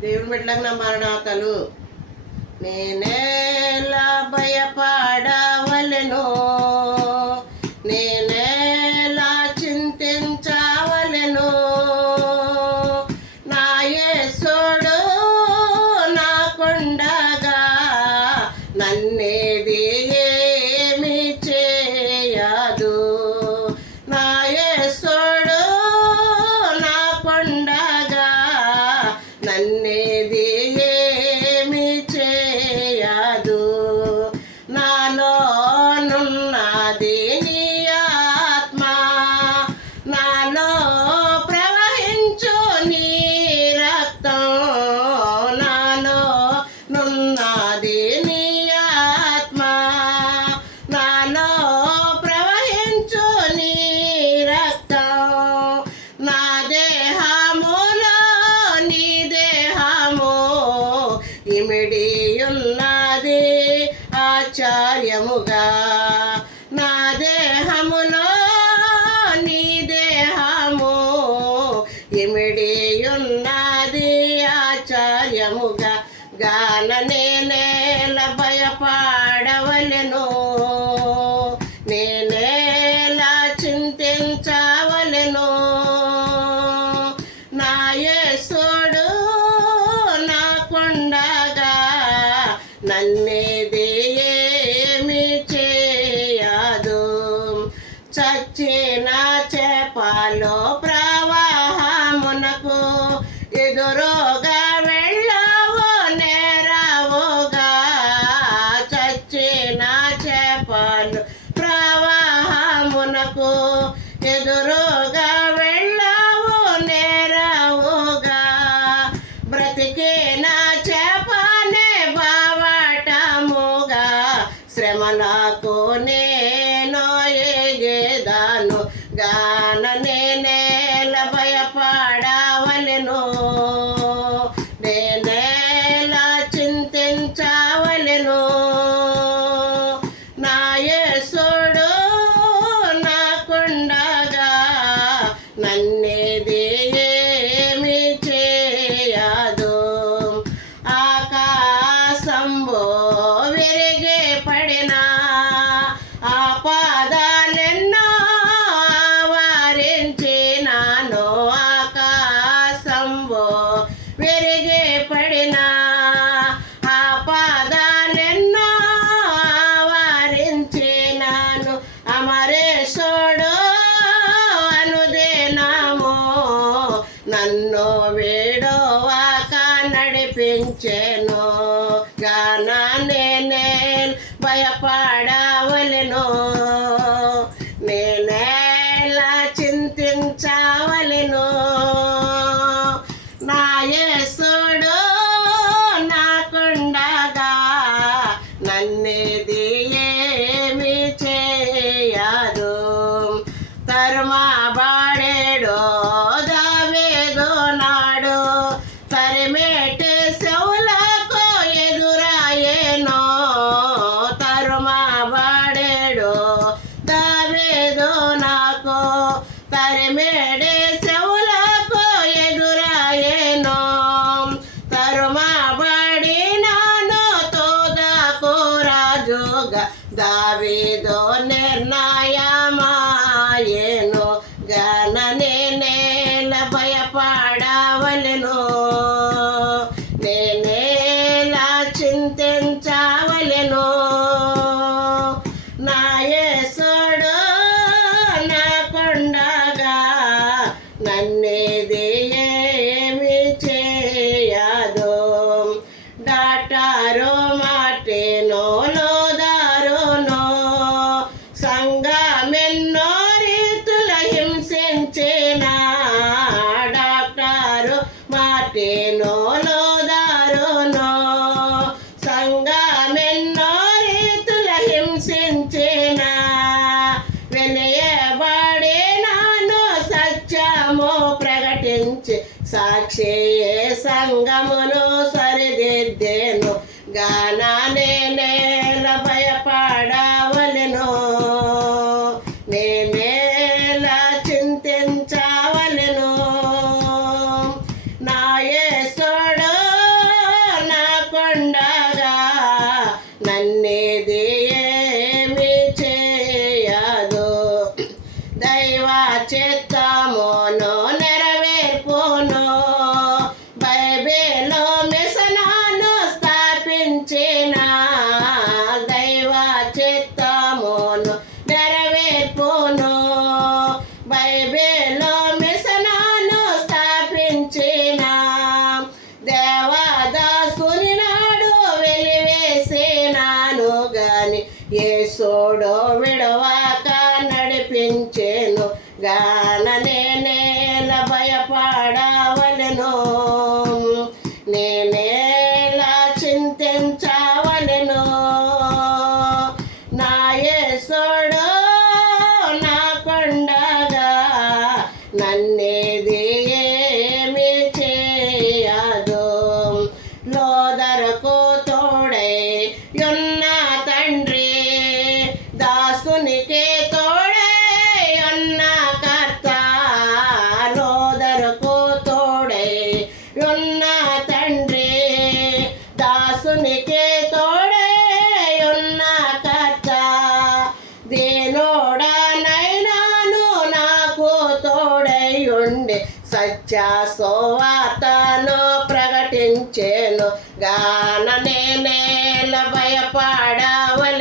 దేవుని బిడ్డలకు నా మరణాతలు. నేనేలా భయపడవలెను ఆచార్యముగా నా దేహములో నీ దేహము ఇమిడియున్నది ఆచార్యముగా గాన నేనేల భయపాడవలెను. నేనేలా చింతించవలెను. నా యేసుడు నాకుండగా నన్నేది ఏమి ఎదురుగా వెళ్ళవో నేరావుగా చచ్చిన చేపలు ప్రవాహమునకు. ఎదురుగా వెళ్ళావు నేరావుగా బ్రతికిన చేపనే బావటముగా. శ్రమలకు నేను ఎగేదాను గాననే నడిపించెను గాన నేనే భయపడవలెను തരമേടേ మాటేనో లోదారునో సంఘమెన్నో రీతుల హింసించిన? డాక్టారు మాటేనో లోదారునో సంఘమెన్నో రీతుల హింసించిన? వెనయబడి నాను సత్యము ప్రకటించి సాక్షి సంగమును సరిదిద్దేను. గానా నేనేల భయపడవలెను సువార్తను ప్రకటించేను. గాన నేనేల భయపడవలెను